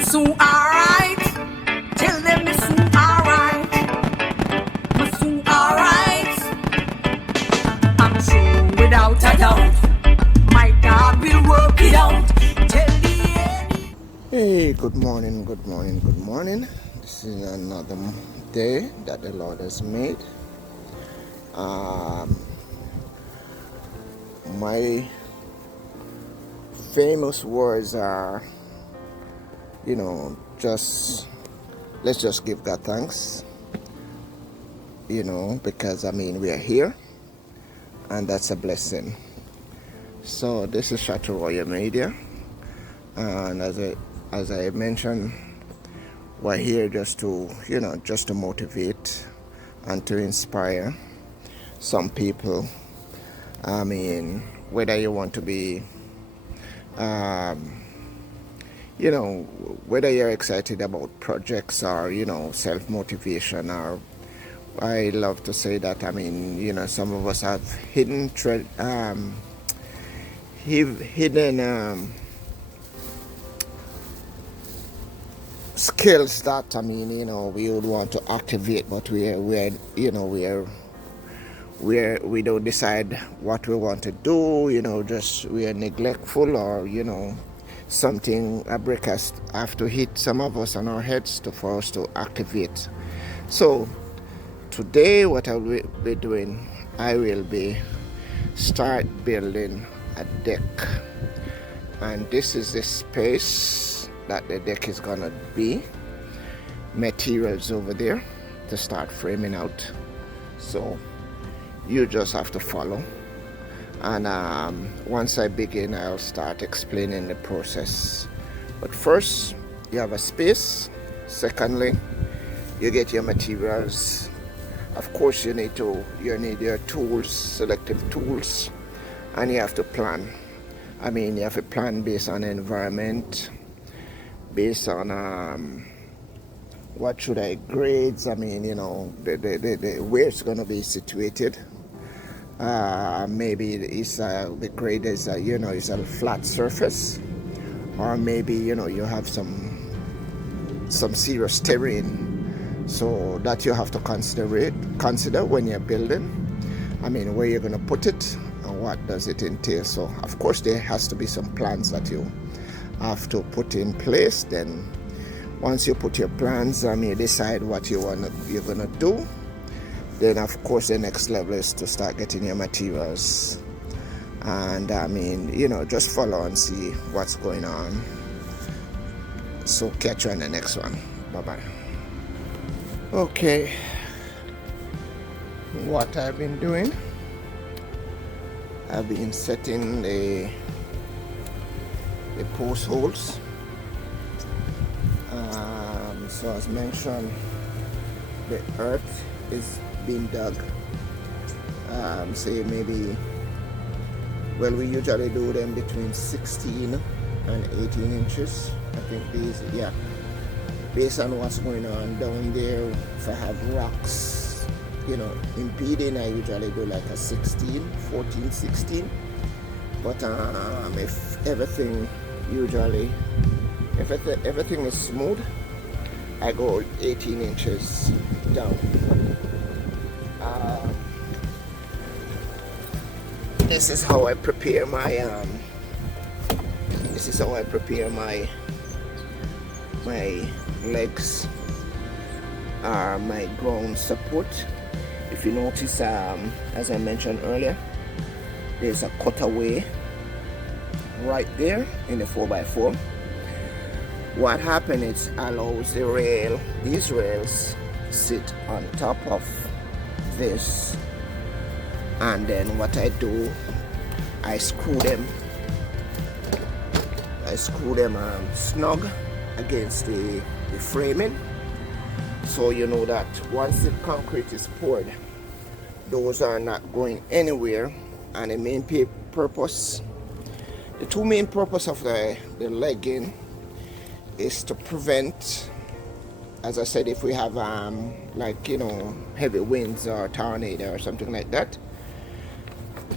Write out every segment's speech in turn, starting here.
soon alright. Tell them me soon alright. Me soon alright. I'm sure without a doubt, my God will work it out. Tell the enemy. Hey, good morning, good morning, good morning. This is another day that the Lord has made. My famous words are, let's just give God thanks, because we are here and that's a blessing. So this is Chateau Royale Media, and as I mentioned, we're here just to motivate and to inspire some people. Whether you want to be, whether you're excited about projects or, self-motivation, or I love to say that, some of us have hidden skills that, we would want to activate, but we don't decide what we want to do, just we are neglectful, or something, a brick has have to hit some of us on our heads for us to activate. So today what I will be doing, I will be start building a deck, and this is the space that the deck is gonna be. Materials over there to start framing out, so you just have to follow, and once I begin, I'll start explaining the process. But first, you have a space. Secondly, you get your materials. Of course, you need your tools, selective tools, and you have to plan. You have to plan based on the environment, based on what should I grades, the where it's going to be situated. Maybe it's the grade is it's a flat surface, or maybe you have some serious terrain, so that you have to consider when you're building. Where you're going to put it and what does it entail. So of course there has to be some plans that you have to put in place. Then once you put your plans, you decide what you're gonna do. Then of course the next level is to start getting your materials, and just follow and see what's going on. So catch you on the next one. Bye bye. Okay, what I've been doing, I've been setting the post holes. So as mentioned, the earth is being dug. Say maybe, well, we usually do them between 16 and 18 inches. I think these, yeah, based on what's going on down there. If I have rocks, impeding, I usually do like a 16, 14, 16. But if everything is smooth, I go 18 inches down. This is how I prepare my legs, my ground support. If you notice, as I mentioned earlier, there's a cutaway right there in the 4x4. What happened is allows these rails sit on top of this, and then what I do, I screw them snug against the framing, so that once the concrete is poured, those are not going anywhere. And the two main purpose of the legging is to prevent, as I said, if we have heavy winds or tornado or something like that,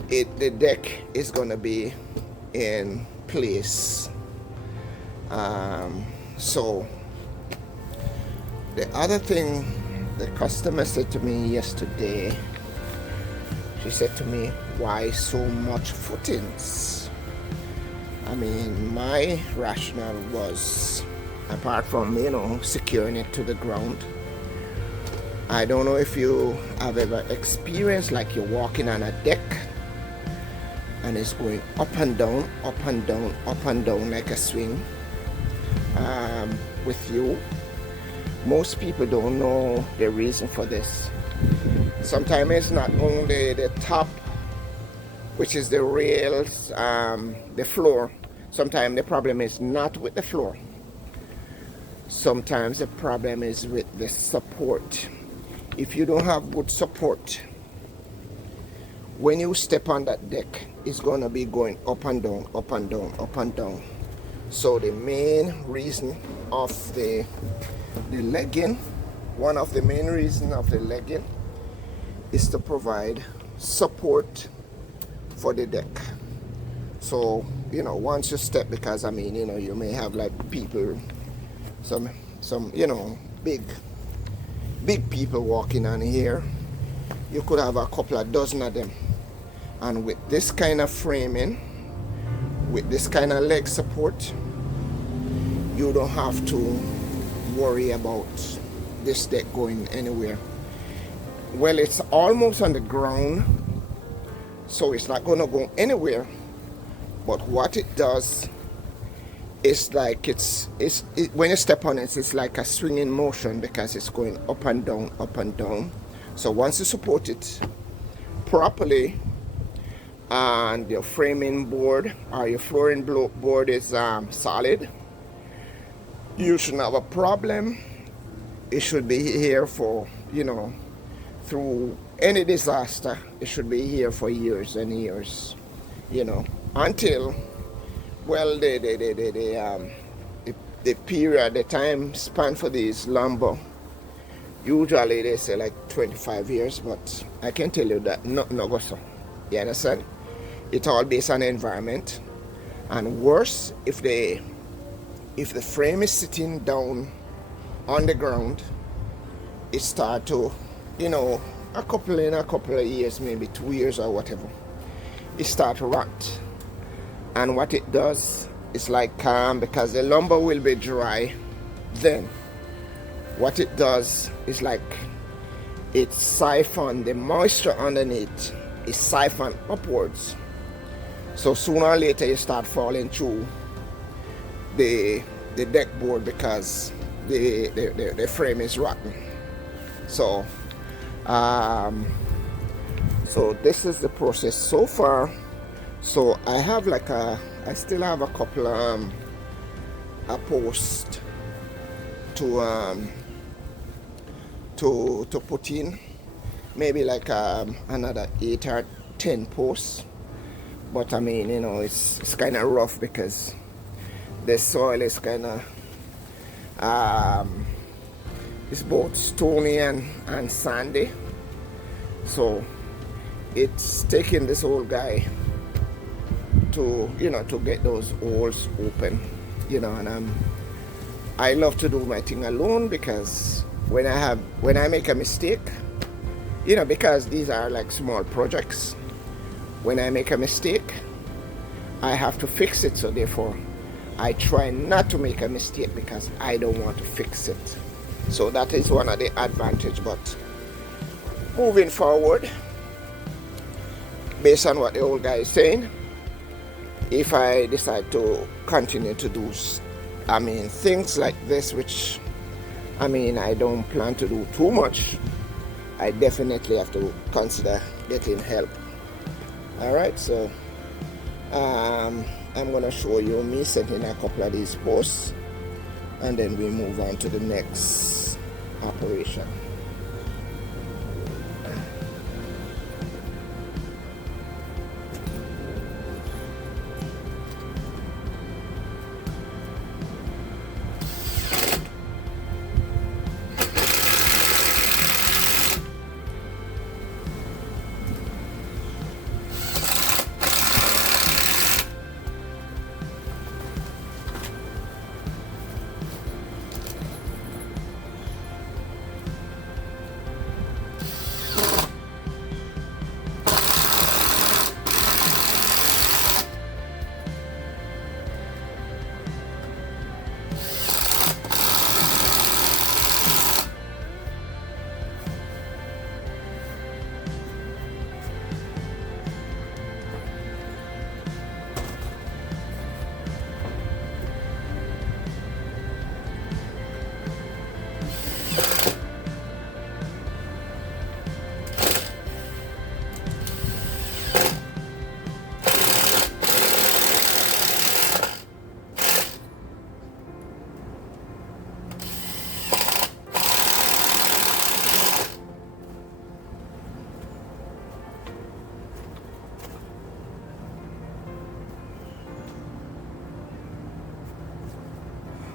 the deck is going to be in place. So the other thing the customer said to me yesterday, she said to me, why so much footings? I mean, my rationale was, apart from, securing it to the ground, I don't know if you have ever experienced like you're walking on a deck and it's going up and down, up and down, up and down like a swing with you. Most people don't know the reason for this. Sometimes it's not only the top, which is the rails, the floor. Sometimes the problem is not with the floor. Sometimes the problem is with the support. If you don't have good support, when you step on that deck, it's going to be going up and down, up and down, up and down. So the main reason of the legging, one of the main reasons of the legging is to provide support for the deck. So, once you step, because you may have like people, some big people walking on here. You could have a couple of dozen of them. And with this kind of framing, with this kind of leg support, you don't have to worry about this deck going anywhere. Well, it's almost on the ground, so it's not going to go anywhere. But what it does is like when you step on it, it's like a swinging motion because it's going up and down, up and down. So once you support it properly and your framing board or your flooring board is solid, you shouldn't have a problem. It should be here for, through any disaster. It should be here for years and years, until, well, the period, the time span for these lumber, usually they say like 25 years, but I can tell you that nothing goes so. You understand? It's all based on the environment. And worse, if the frame is sitting down on the ground, it start to, a couple of years, maybe 2 years or whatever, it start to rot. And what it does is like, because the lumber will be dry, then what it does is like it siphon the moisture underneath, is siphoned upwards. So sooner or later you start falling through the deck board because the frame is rotten. So so this is the process so far. So I have I still have a couple a post to put in, maybe like another 8 or 10 posts. But it's kind of rough because the soil is kind of it's both stony and sandy, so it's taking this old guy to to get those holes open, and I love to do my thing alone, because when I make a mistake, because these are like small projects, when I make a mistake I have to fix it. So therefore I try not to make a mistake because I don't want to fix it. So that is one of the advantage. But moving forward, based on what the old guy is saying, if I decide to continue to do things like this, which I don't plan to do too much, I definitely have to consider getting help. Alright, so I'm going to show you me setting a couple of these posts, and then we move on to the next operation.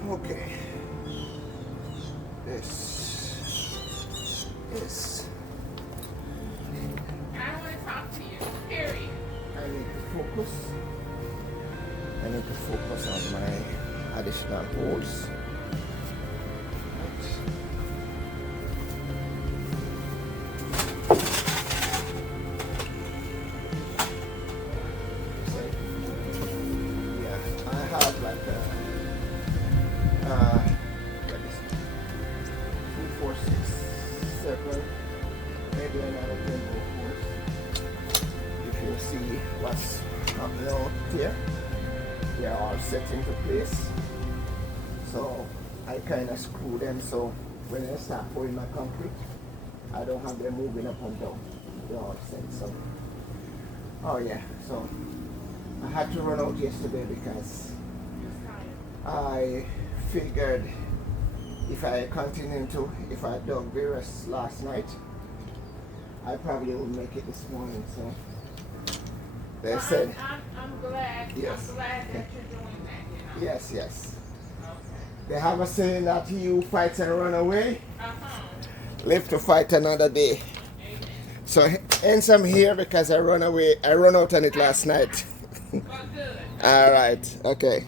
Okay, this is. I don't want to talk to you. Period. I need to focus. I need to focus on my additional holes. Yeah, I have like what is it? 2, 4, 6, 7, maybe another 10 more holes. If you see what's happening out here, they are all set into place. So I kind of screw them so when I start pouring my concrete, I don't have them moving up and down. They're all set. So, oh yeah, so I had to run out yesterday because I figured if I dug the rest last night, I probably would make it this morning. So they said, I'm glad. yes. I'm glad that you're doing that. Yes, yes. Okay. They have a saying that he who fights and run away live to fight another day. Amen. So hence I'm here because I run out on it last night. Well, good. All right, okay.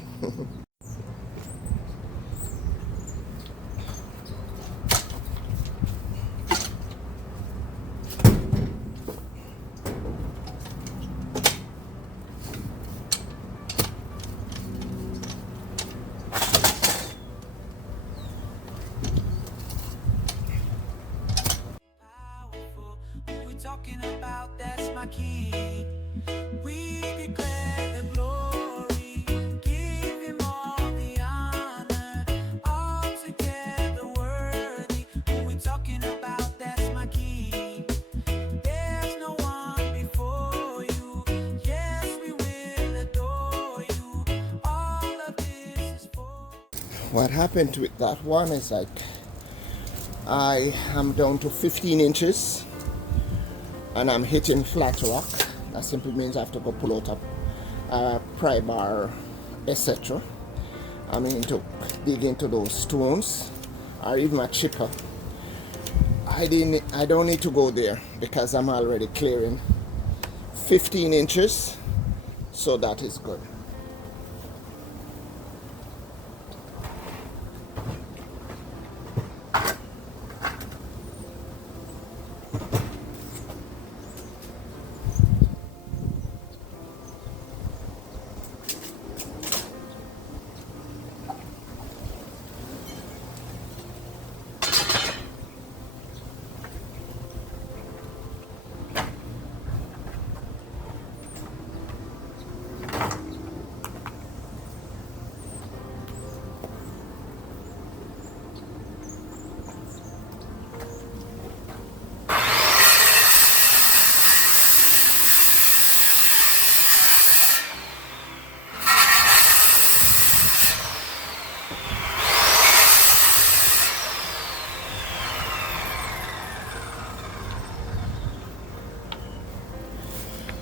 Talking about that's my king. We declare the glory, give him all the honor, all together worthy. Who we talking about, that's my king. There's no one before you. Yes, we will adore you. All of this is for. What happened with that one is like I am down to 15 inches and I'm hitting flat rock. That simply means I have to go pull out a pry bar, etc. I mean to dig into those stones or even a chipper. I don't need to go there because I'm already clearing 15 inches, so that is good.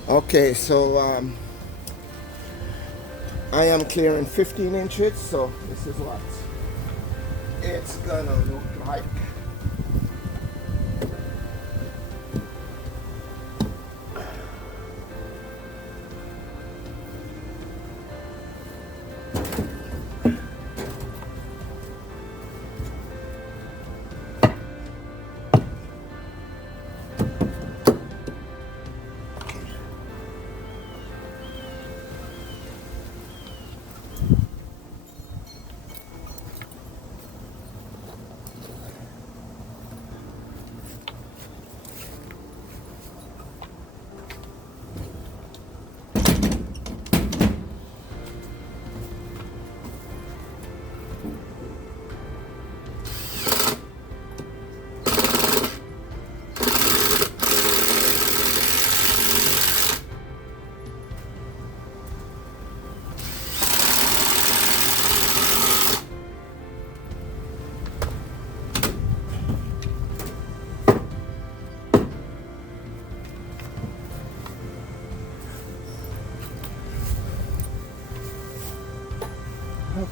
Okay, so I am clearing 15 inches, so this is what it's gonna look like.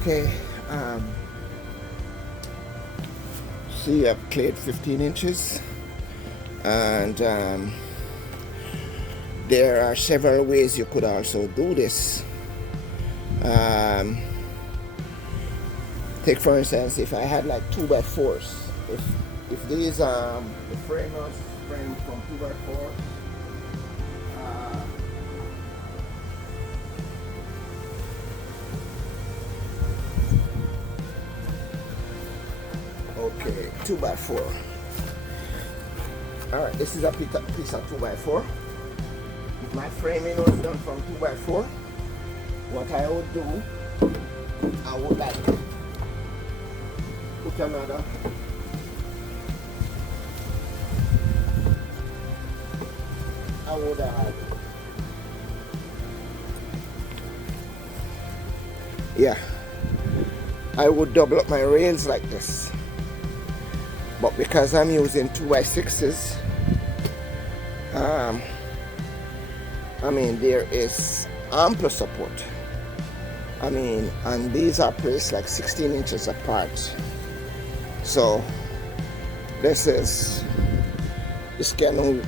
Okay, see I've cleared 15 inches, and there are several ways you could also do this. Take for instance, if I had like 2x4s, if these the frame was framed from 2x4, okay, 2x4. All right, this is a piece of 2x4. If my framing was done from 2x4, what I would do, I would like put another I would double up my rails like this, but because I'm using 2x6s, I mean, there is ample support. I mean, and these are placed like 16 inches apart, so this can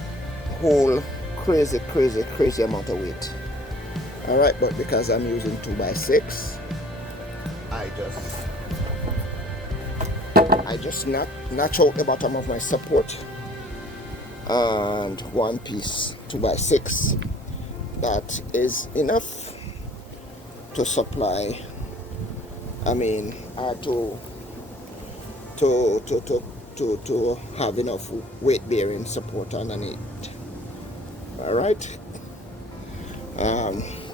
hold crazy amount of weight. All right, but because I'm using 2x6, I just notch out the bottom of my support, and one piece 2x6, that is enough to supply, I mean, to have enough weight bearing support underneath. All right,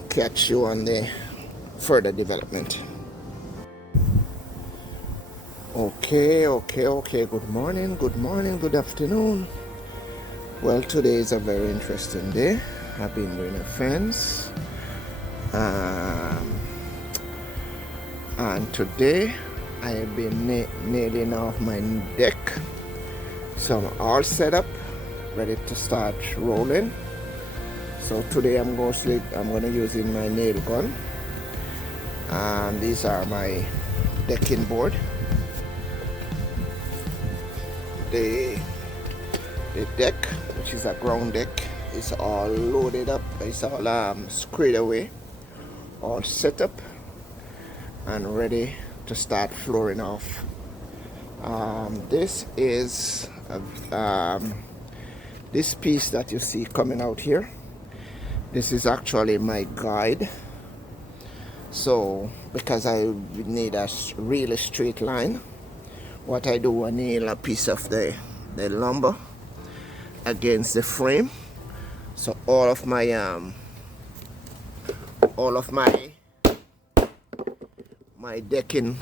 catch you on the further development. Okay, good morning, good afternoon. Well, today is a very interesting day. I've been doing a fence, and today I have been nailing off my deck, so I'm all set up, ready to start rolling. So today I'm going to using my nail gun, and these are my decking board. The deck, which is a ground deck, is all loaded up. It's all squared away, all set up and ready to start flooring off. This is this piece that you see coming out here. This is actually my guide. So because I need a really straight line, what I do, I nail a piece of the lumber against the frame, so all of my decking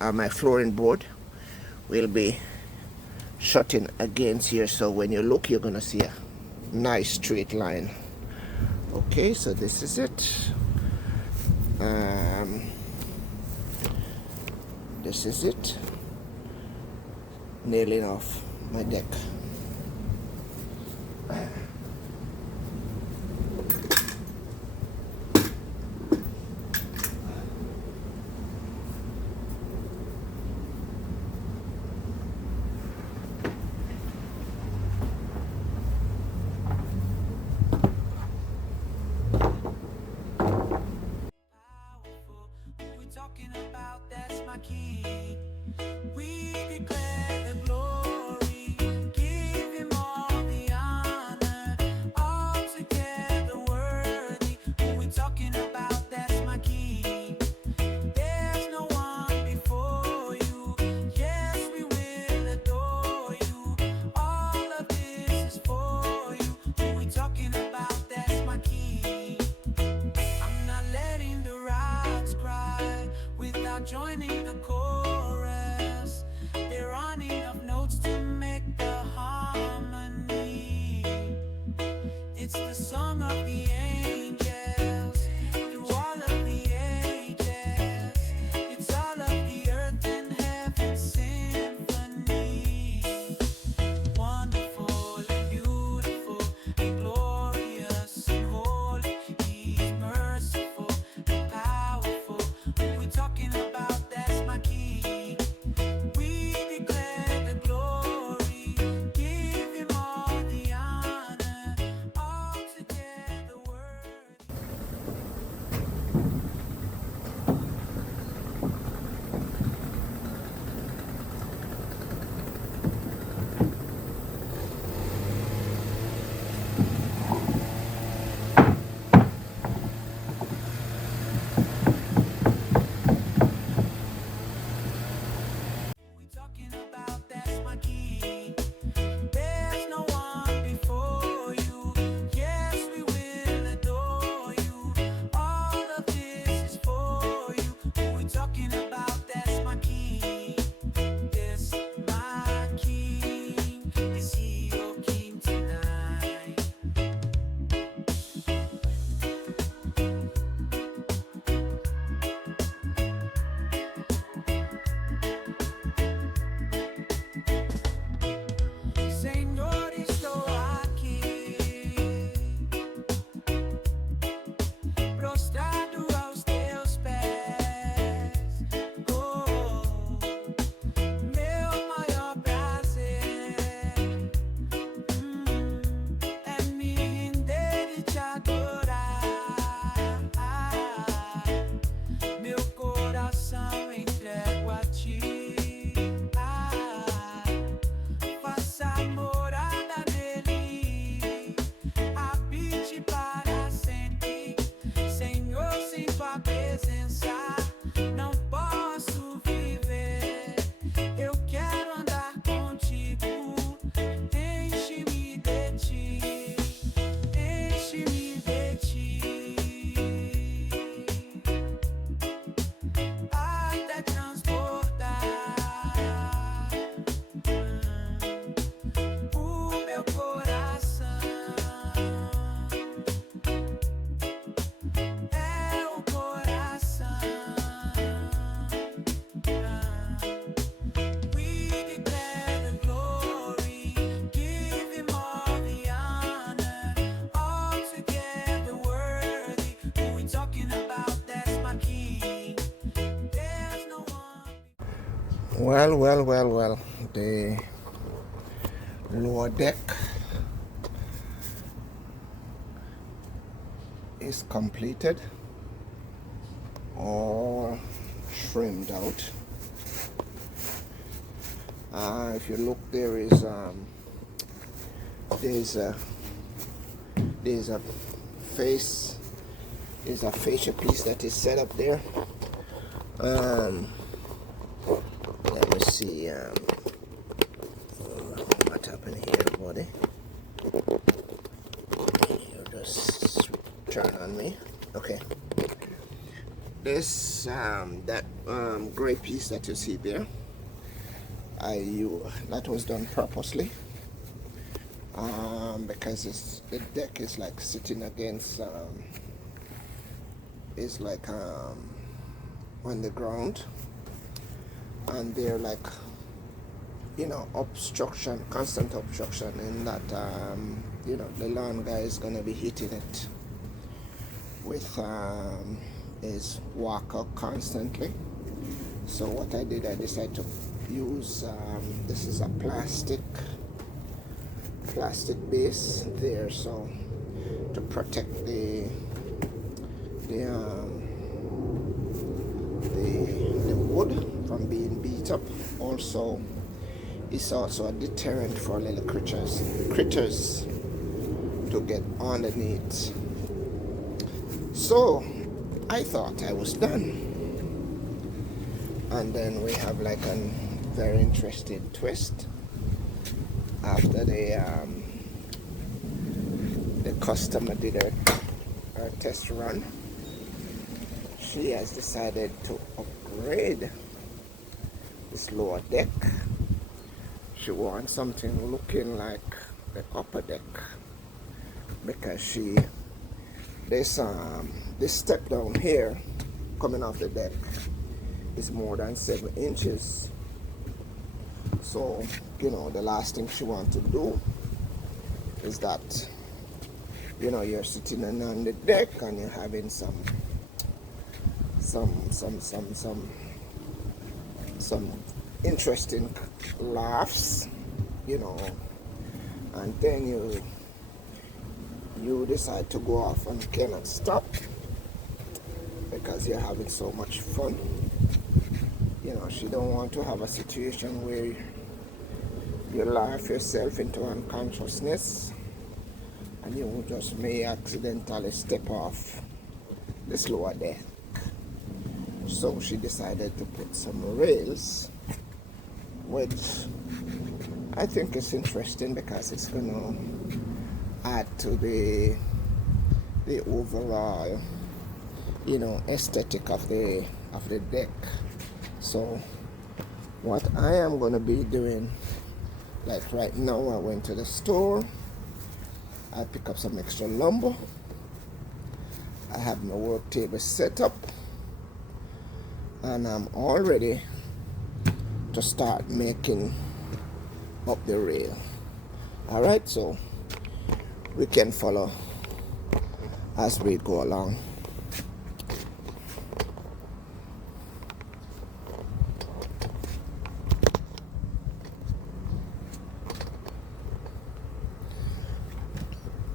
and my flooring board will be shutting against here, so when you look, you're gonna see a nice straight line. Okay, so this is it. This is it. Nailing off my deck. We're talking about, that's my key. We declare the glory, give him all the honor, all together worthy. Who we're talking about, that's my key. There's no one before you. Yes, we will adore you. All of this is for you. Who we talking about, that's my key. I'm not letting the rocks cry without joining the chorus. There aren't enough notes to make the harmony. It's the song of the angels through all of the ages. It's all of the earth and heaven symphony. Wonderful and beautiful and glorious and holy. He's merciful and powerful. Who we talking about, that's my key. We declare Well. The lower deck is completed, all trimmed out. If you look, there's a face, there's a facial piece that is set up there. Let me see what happened here, buddy. You just turn on me. Okay. This that gray piece that you see there, that was done purposely, because the deck is like sitting against is like on the ground, and they're like, constant obstruction, in that the lawn guy is gonna be hitting it with his walker constantly. So what I did, I decided to use this is a plastic base there, so to protect the wood from being beat up. Also, it's also a deterrent for little critters to get underneath. So I thought I was done, and then we have like a very interesting twist. After the customer did her test run, she has decided to upgrade this lower deck. She wants something looking like the upper deck, because this step down here coming off the deck is more than 7 inches. So the last thing she wants to do is that you're sitting on the deck and you're having some interesting laughs, and then you decide to go off and cannot stop because you're having so much fun. She don't want to have a situation where you laugh yourself into unconsciousness and you just may accidentally step off this lower deck. So she decided to put some rails, which I think is interesting because it's going to add to the overall aesthetic of the deck. So what I am going to be doing, like right now, I went to the store, I pick up some extra lumber, I have my work table set up, and I'm all ready to start making up the rail. Alright, so we can follow as we go along.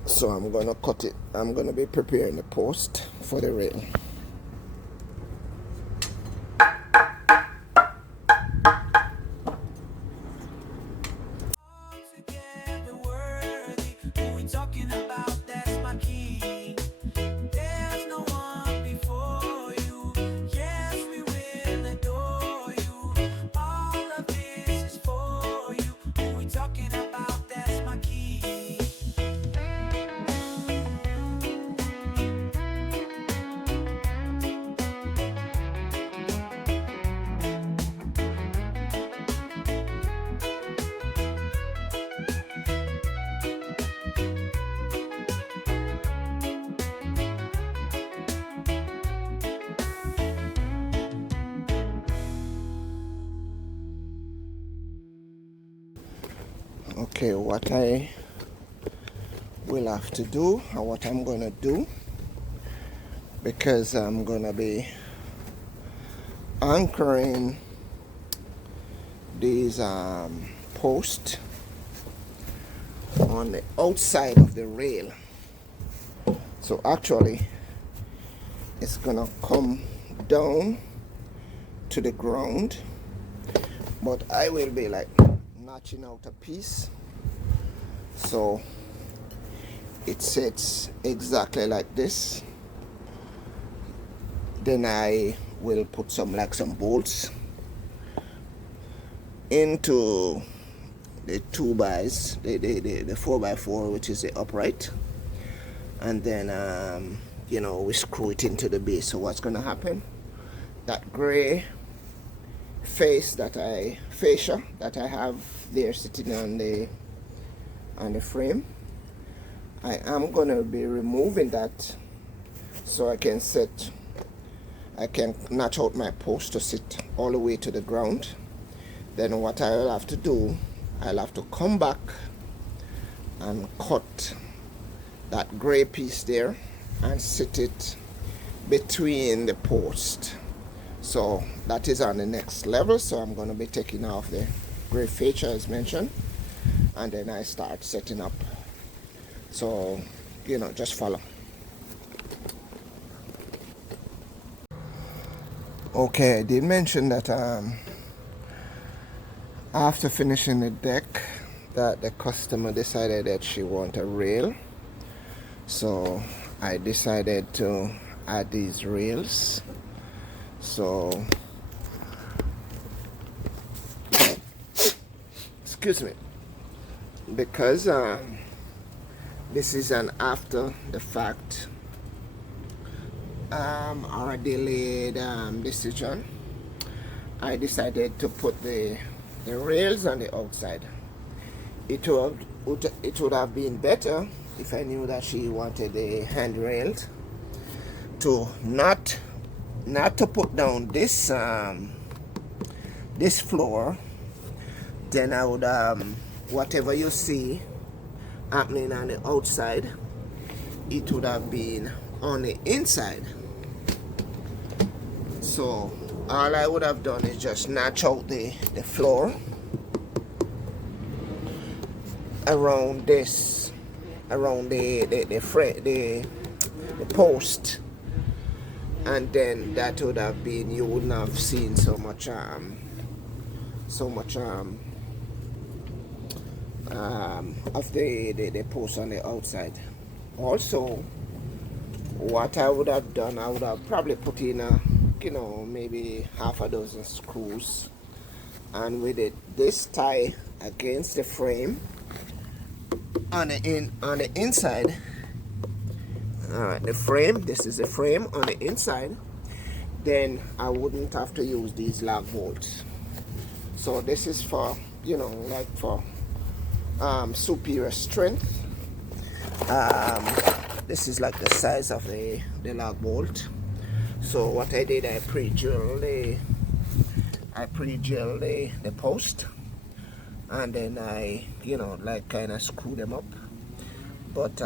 So I'm gonna cut it. I'm gonna be preparing the post for the rail. Altogether worthy. Who we talking about? That's my king. There's no one before you. Yes, we will adore you. All of this is for you. Who we talking about? That's my king. Okay, what I will have to do, or what I'm gonna do, because I'm gonna be anchoring these posts on the outside of the rail. So actually it's gonna come down to the ground, but I will be like notching out a piece so it sits exactly like this. Then I will put some bolts into the 2x, the 4x4, which is the upright, and then you know, we screw it into the base. So what's gonna happen, that gray fascia that I have there sitting on the frame, I am gonna be removing that so I can notch out my post to sit all the way to the ground. Then what I'll have to do, I'll have to come back and cut that gray piece there and sit it between the post. So that is on the next level. So I'm going to be taking off the gray fascia as mentioned, and then I start setting up. So, you know, just follow. Okay, I did mention that after finishing the deck, that the customer decided that she wanted a rail. So I decided to add these rails. So, excuse me, because this is an after the fact or a delayed decision, I decided to put the rails on the outside. It would have been better if I knew that she wanted the handrails to not to put down this this floor. Then I would whatever you see happening on the outside, it would have been on the inside. So all I would have done is just notch out the floor around this, around the post, and then that would have been, you wouldn't have seen so much of the post on the outside. Also, what I would have done, I would have probably put in maybe half a dozen screws, and with this tie against the frame on the inside. The frame, this is the frame on the inside, then I wouldn't have to use these lag bolts. So this is for, like for superior strength. This is like the size of the lag bolt. So what I did, I pre-drilled the post, and then I kind of screw them up. But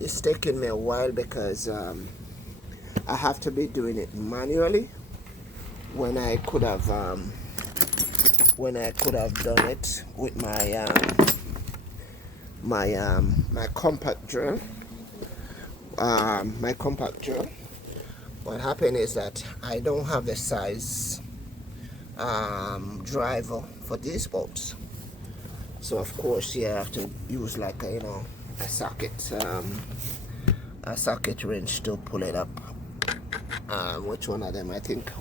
it's taking me a while because I have to be doing it manually when I could have done it with my compact drill. What happened is that I don't have the size driver for these bolts, so of course you have to use like a socket wrench to pull it up. Which one of them? I think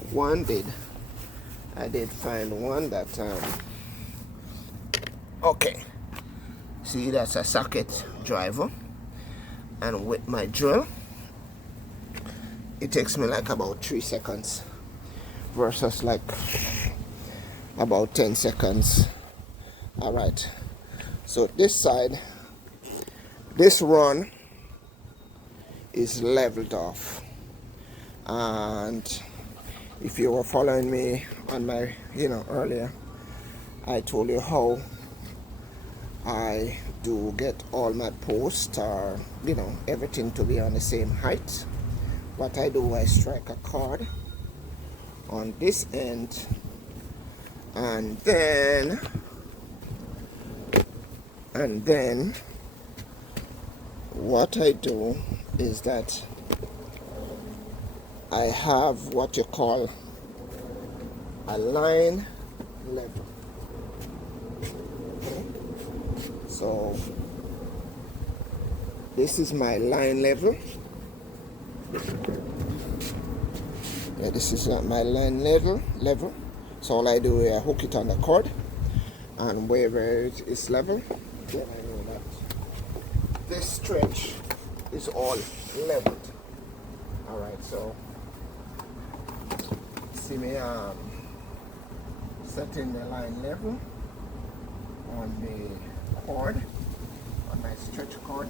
I did find one that okay, see, that's a socket driver, and with my drill it takes me like about 3 seconds versus like about 10 seconds. All right, so this side, this run is leveled off, and if you were following me on my earlier, I told you how I do get all my posts or everything to be on the same height. What I do, I strike a cord on this end And then what I do is that I have what you call a line level. So this is my line level. Yeah, this is my line level. So all I do is I hook it on the cord, and wherever it is level, then I know that this stretch is all leveled. All right, so see me setting the line level on the cord, on my stretch cord,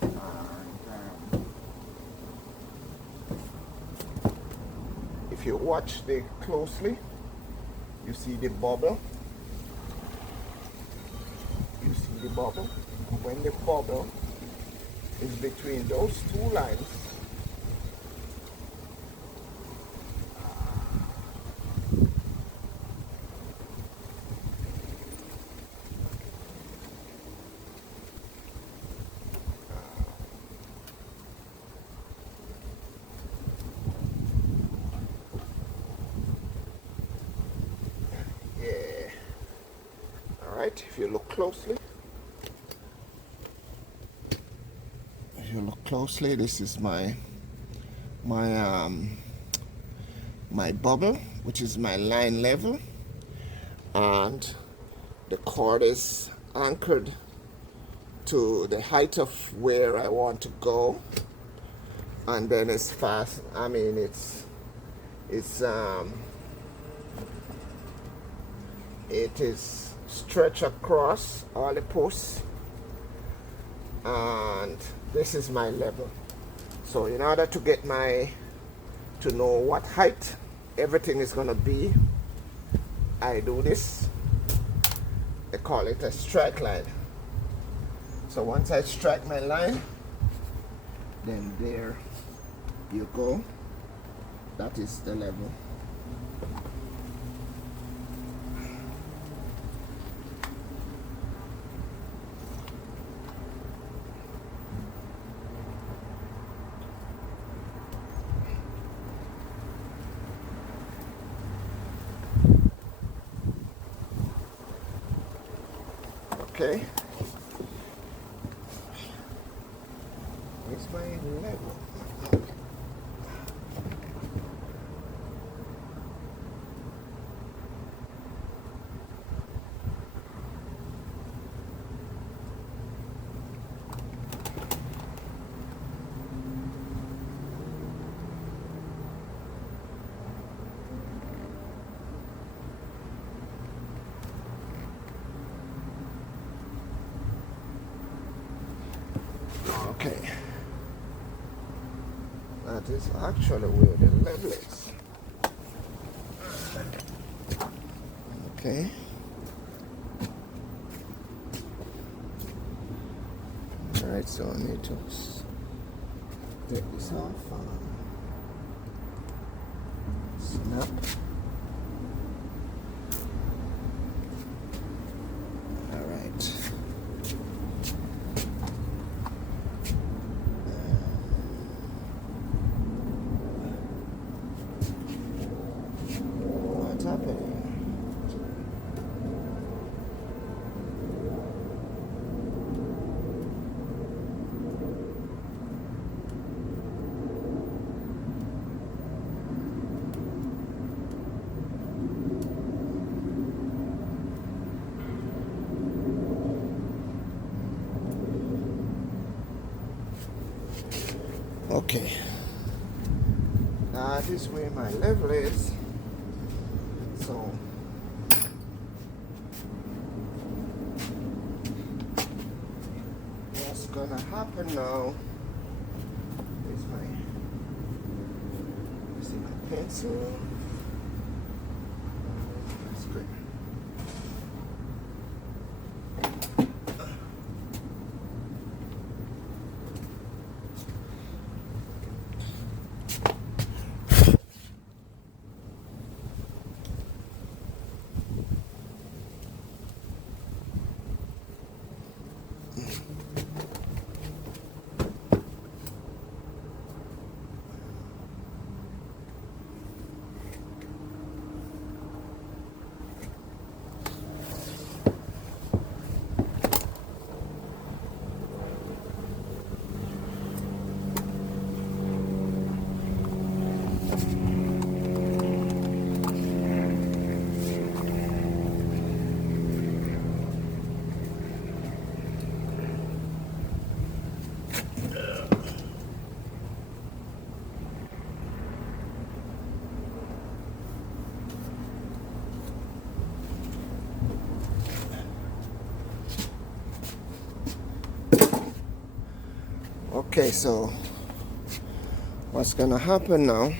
and if you watch it closely, you see the bubble. You see the bubble. When the bubble is between those two lines, yeah. All right. If you look closely. If you look closely, this is my bubble, which is my line level, and the cord is anchored to the height of where I want to go, and then it's fast. I mean, it is stretched across all the posts, and this is my level. So in order to get to know what height everything is going to be, I do this. They call it a strike line. So once I strike my line, then there you go. That is the level. Okay. Where's my level? Okay. That is actually where the level is. Okay. Alright, so I need to take this off. Snap. Alright. What's happening? Okay, that is where my level is. So what's gonna happen now is my pencil. That's good. Okay, so what's gonna happen now,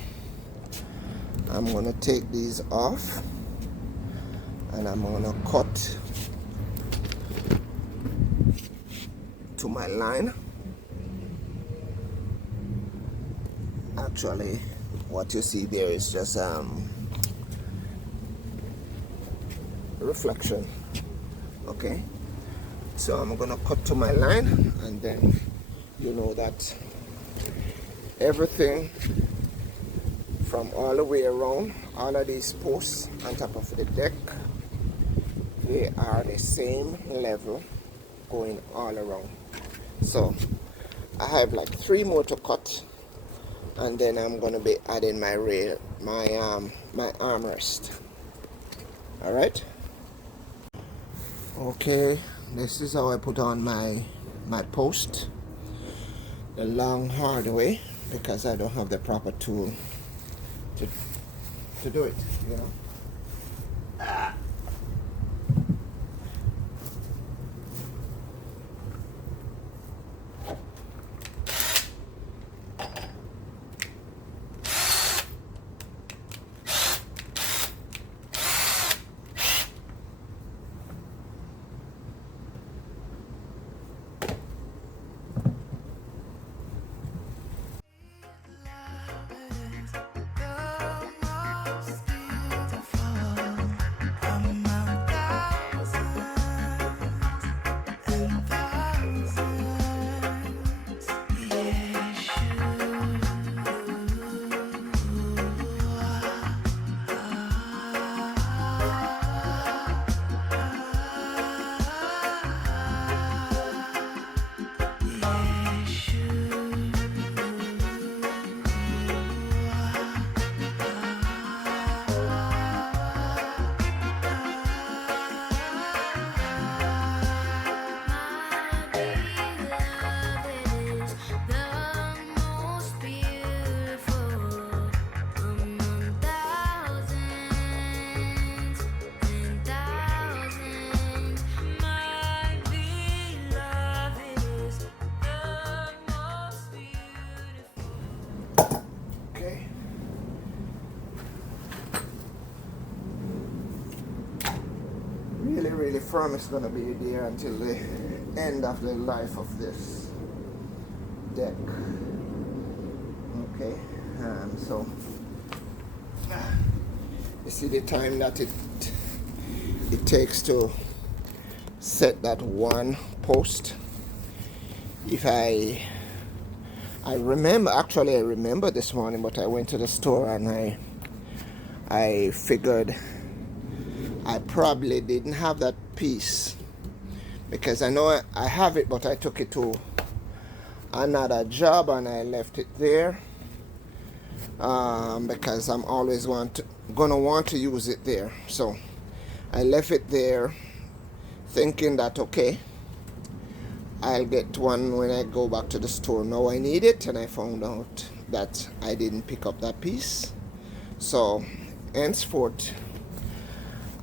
I'm gonna take these off and I'm gonna cut to my line. Actually, what you see there is just reflection. Okay, so I'm gonna cut to my line, and then you know that everything from all the way around, all of these posts on top of the deck, they are the same level going all around. So I have like 3 more to cut, and then I'm gonna be adding my rail, my armrest. All right. Okay, this is how I put on my post, the long hard way, because I don't have the proper tool to do it, you know. Really firm. It's gonna be there until the end of the life of this deck. Okay, so you see the time that it takes to set that one post. If I remember this morning, but I went to the store and I figured I probably didn't have that piece, because I know I have it, but I took it to another job and I left it there, because I'm always gonna want to use it there. So I left it there thinking that, okay, I'll get one when I go back to the store. Now I need it, and I found out that I didn't pick up that piece. So henceforth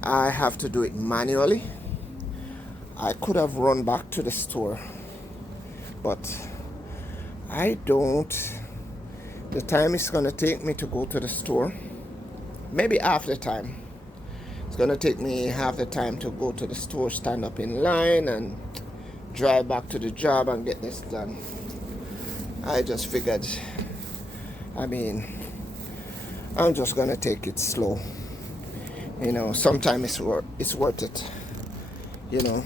I have to do it manually. I could have run back to the store, but I don't. The time it's going to take me to go to the store, maybe half the time. It's going to take me half the time to go to the store, stand up in line, and drive back to the job and get this done. I just figured, I'm just going to take it slow. You know, sometimes it's worth it. You know,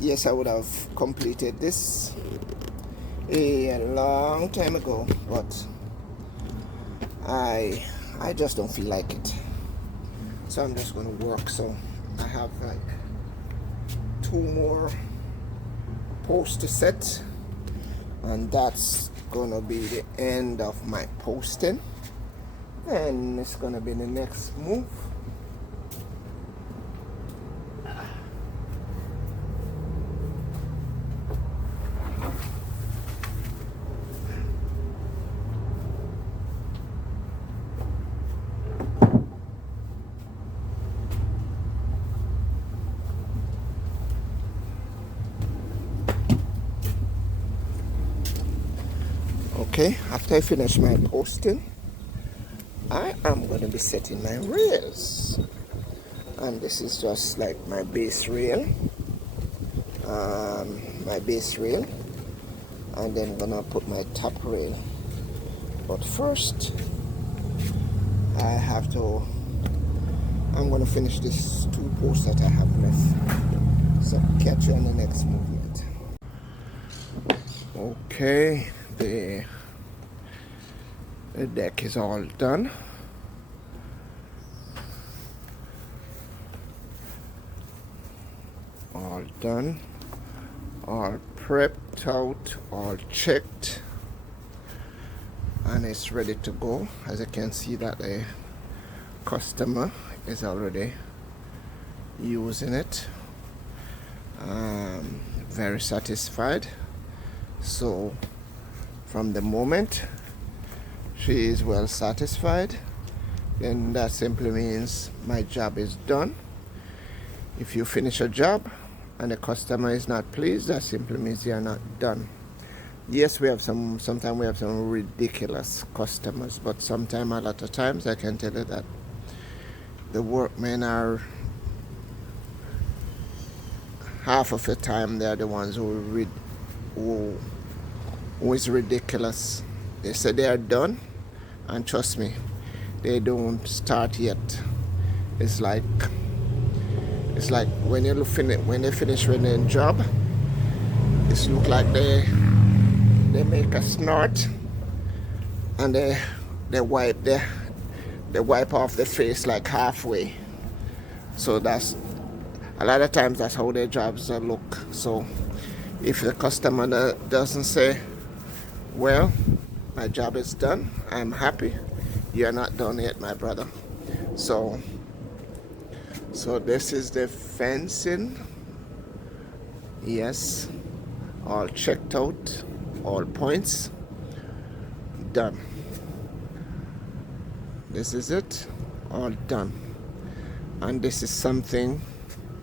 yes, I would have completed this a long time ago, but I just don't feel like it. So I'm just going to work. So I have like 2 more posts to set, and that's going to be the end of my posting. And it's going to be the next move. Okay, after I finish my posting, I am going to be setting my rails. And this is just like my base rail. And then gonna put my top rail. But first, I'm gonna finish this 2 posts that I have left. So catch you on the next movement. Okay, the deck is all done. All done. All prepped out, all checked, and it's ready to go. As you can see that the customer is already using it. Very satisfied. So from the moment she is well satisfied, then that simply means my job is done. If you finish a job and the customer is not pleased, that simply means you are not done. Yes, sometimes we have some ridiculous customers, but a lot of times I can tell you that the workmen are, half of the time they are the ones who is ridiculous. They say they are done, and trust me, they don't start yet. It's like when they finish with their job, it look like they make a snort and they wipe off the face like halfway. So that's a lot of times that's how their jobs look. So if the customer doesn't say, well, my job is done, I'm happy, you're not done yet, my brother. So this is the fencing. Yes, all checked out, all points done. This is it, all done. And this is something,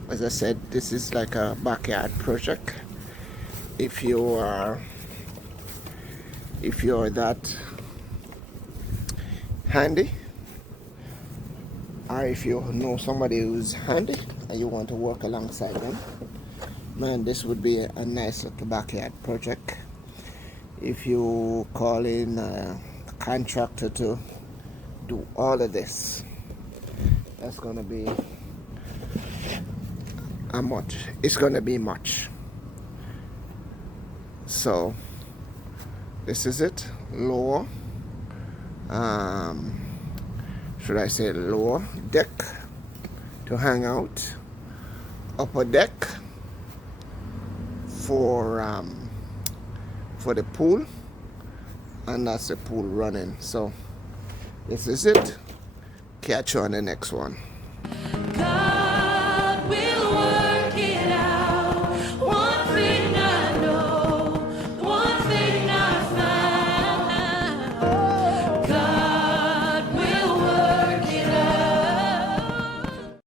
as I said, this is like a backyard project. If you're that handy, or if you know somebody who's handy and you want to work alongside them, man, this would be a nice little backyard project. If you call in a contractor to do all of this, that's gonna be it's gonna be much. So this is it. Lower, should I say lower deck to hang out, upper deck for the pool, and that's the pool running. So this is it. Catch you on the next one.